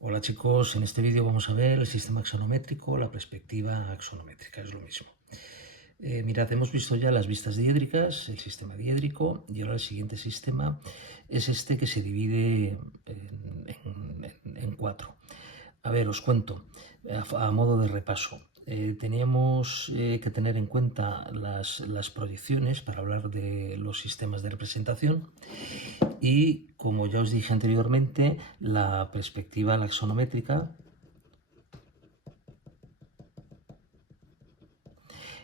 Hola chicos, en este vídeo vamos a ver el sistema axonométrico, la perspectiva axonométrica, es lo mismo. Mirad, hemos visto ya las vistas diédricas, el sistema diédrico, y ahora el siguiente sistema es este que se divide en cuatro. A ver, os cuento, a modo de repaso. Teníamos que tener en cuenta las proyecciones para hablar de los sistemas de representación. Y como ya os dije anteriormente, la perspectiva axonométrica,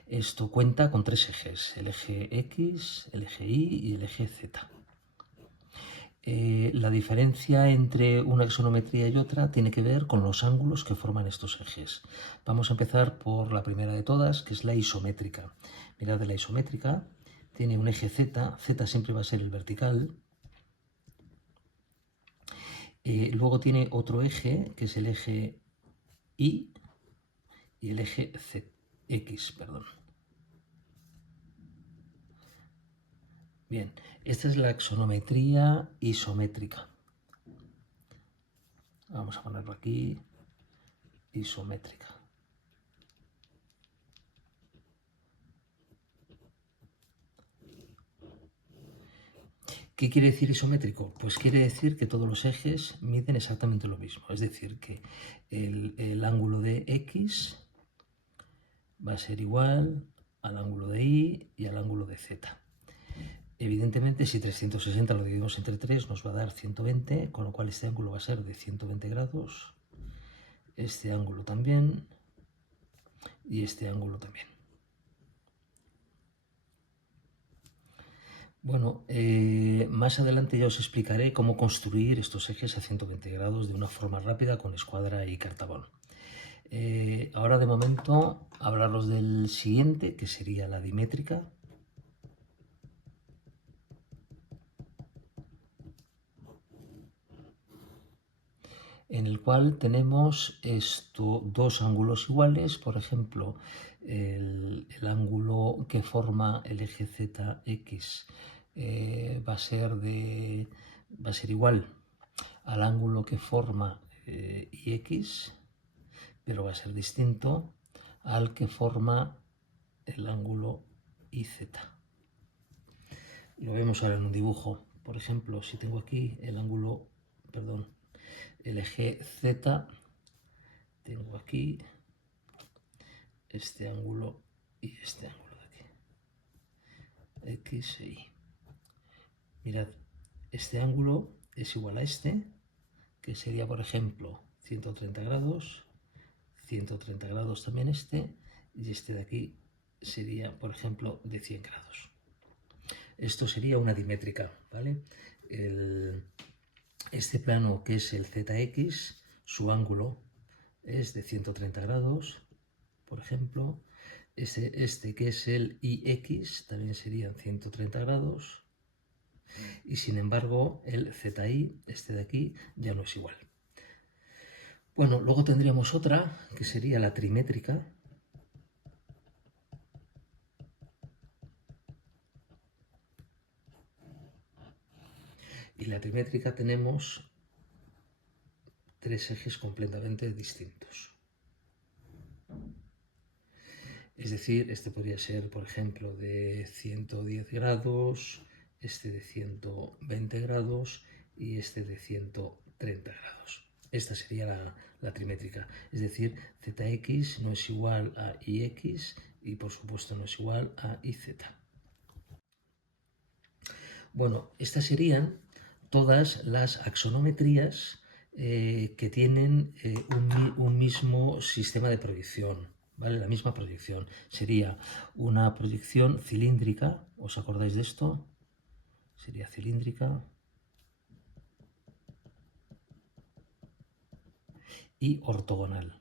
esto cuenta con tres ejes, el eje X, el eje Y y el eje Z. La diferencia entre una axonometría y otra tiene que ver con los ángulos que forman estos ejes. Vamos a empezar por la primera de todas, que es la isométrica. Mirad, la isométrica tiene un eje Z, Z siempre va a ser el vertical. Luego tiene otro eje, que es el eje Y el eje X, perdón. Bien, esta es la axonometría isométrica. Vamos a ponerlo aquí, isométrica. ¿Qué quiere decir isométrico? Pues quiere decir que todos los ejes miden exactamente lo mismo. Es decir, que el ángulo de X va a ser igual al ángulo de Y y al ángulo de Z. Evidentemente, si 360 lo dividimos entre 3, nos va a dar 120, con lo cual este ángulo va a ser de 120 grados. Este ángulo también. Y este ángulo también. Bueno, más adelante ya os explicaré cómo construir estos ejes a 120 grados de una forma rápida con escuadra y cartabón. Ahora de momento hablaros del siguiente, que sería la dimétrica. En el cual tenemos dos ángulos iguales, por ejemplo, el ángulo que forma el eje ZX va a ser igual al ángulo que forma IX, pero va a ser distinto al que forma el ángulo IZ. Lo vemos ahora en un dibujo. Por ejemplo, si tengo aquí el ángulo, perdón, el eje Z, tengo aquí este ángulo y este ángulo de aquí, X e Y. Mirad, este ángulo es igual a este, que sería, por ejemplo, 130 grados, 130 grados también este, y este de aquí sería, por ejemplo, de 100 grados. Esto sería una dimétrica, ¿vale? Este plano que es el ZX, su ángulo es de 130 grados, por ejemplo. Este que es el IX también serían 130 grados. Y sin embargo, el ZI, este de aquí, ya no es igual. Bueno, luego tendríamos otra, que sería la trimétrica. Y la trimétrica tenemos tres ejes completamente distintos. Es decir, este podría ser, por ejemplo, de 110 grados, este de 120 grados y este de 130 grados. Esta sería la trimétrica. Es decir, ZX no es igual a IX y por supuesto no es igual a IZ. Bueno, estas serían todas las axonometrías que tienen un mismo sistema de proyección, ¿vale? La misma proyección. Sería una proyección cilíndrica, ¿os acordáis de esto? Sería cilíndrica y ortogonal.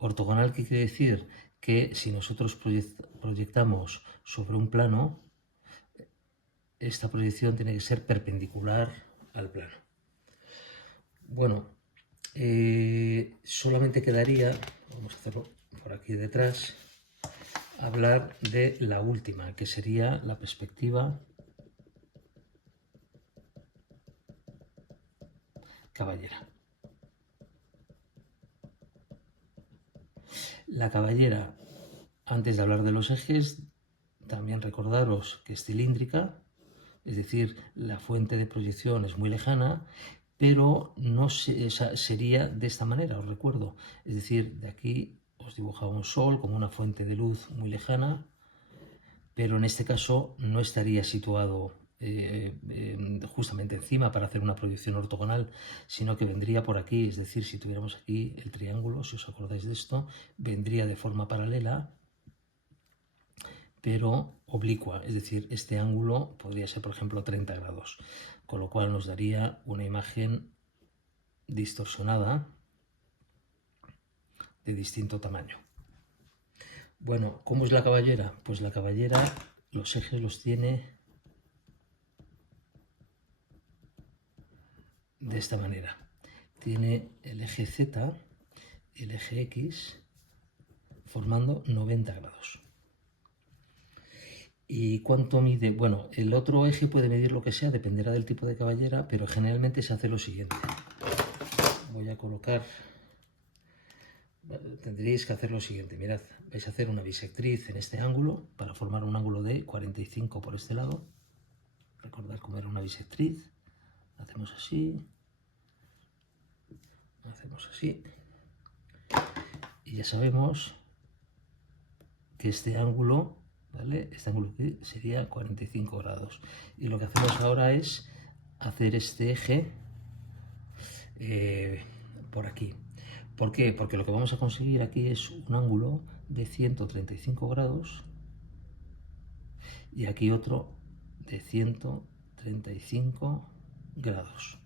Ortogonal, ¿qué quiere decir? Que si nosotros proyectamos sobre un plano, esta proyección tiene que ser perpendicular al plano. Bueno, solamente quedaría, vamos a hacerlo por aquí detrás, hablar de la última, que sería la perspectiva caballera. La caballera, antes de hablar de los ejes, también recordaros que es cilíndrica, es decir, la fuente de proyección es muy lejana, pero no sería de esta manera, os recuerdo. Es decir, de aquí os dibujaba un sol como una fuente de luz muy lejana, pero en este caso no estaría situado justamente encima para hacer una proyección ortogonal, sino que vendría por aquí. Es decir, si tuviéramos aquí el triángulo, si os acordáis de esto, vendría de forma paralela, pero oblicua, es decir, este ángulo podría ser, por ejemplo, 30 grados, con lo cual nos daría una imagen distorsionada de distinto tamaño. Bueno, ¿cómo es la caballera? Pues la caballera, los ejes los tiene de esta manera. Tiene el eje Z y el eje X formando 90 grados. ¿Y cuánto mide? Bueno, el otro eje puede medir lo que sea, dependerá del tipo de caballera, pero generalmente se hace lo siguiente. Voy a colocar... Tendríais que hacer lo siguiente, mirad, vais a hacer una bisectriz en este ángulo para formar un ángulo de 45 por este lado. Recordad cómo era una bisectriz. Hacemos así. Hacemos así. Y ya sabemos que este ángulo, ¿vale? Este ángulo aquí sería 45 grados. Y lo que hacemos ahora es hacer este eje por aquí. ¿Por qué? Porque lo que vamos a conseguir aquí es un ángulo de 135 grados y aquí otro de 135 grados.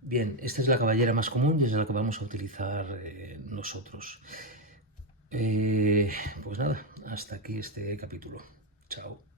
Bien, esta es la caballera más común y es la que vamos a utilizar nosotros. Pues nada, hasta aquí este capítulo. Chao.